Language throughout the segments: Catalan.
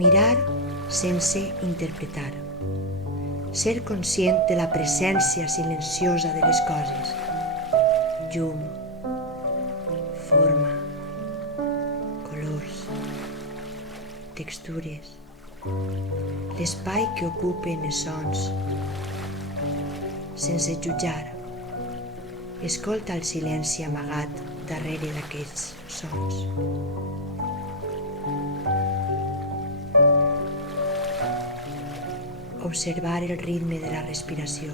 Mirar sense interpretar. Ser conscient de la presència silenciosa de les coses. Llum, forma, colors, textures, l'espai que ocupen els sons. Sense jutjar, escolta el silenci amagat darrere d'aquests sons. Observar el ritme de la respiració.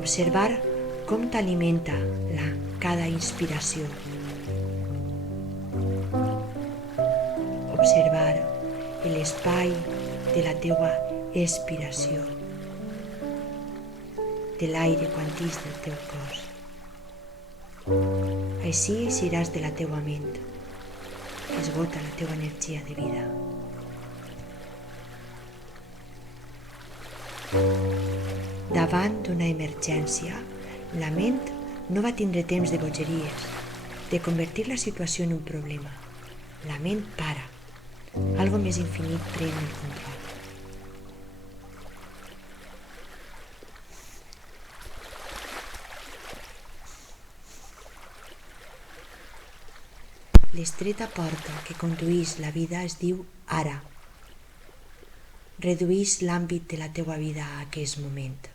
Observar com t'alimenta cada inspiració. Observar l'espai de la teua expiració, de l'aire quan ix del teu cos. Així eixiràs de la teua ment, que esgota la teua energia de vida. Davant d'una emergència, la ment no va tindre temps de bogeries, de convertir la situació en un problema. La ment para. Algo més infinit pren el control. L'estreta porta que condueix la vida es diu ara. Redueix l'àmbit de la teua vida a aquest moment.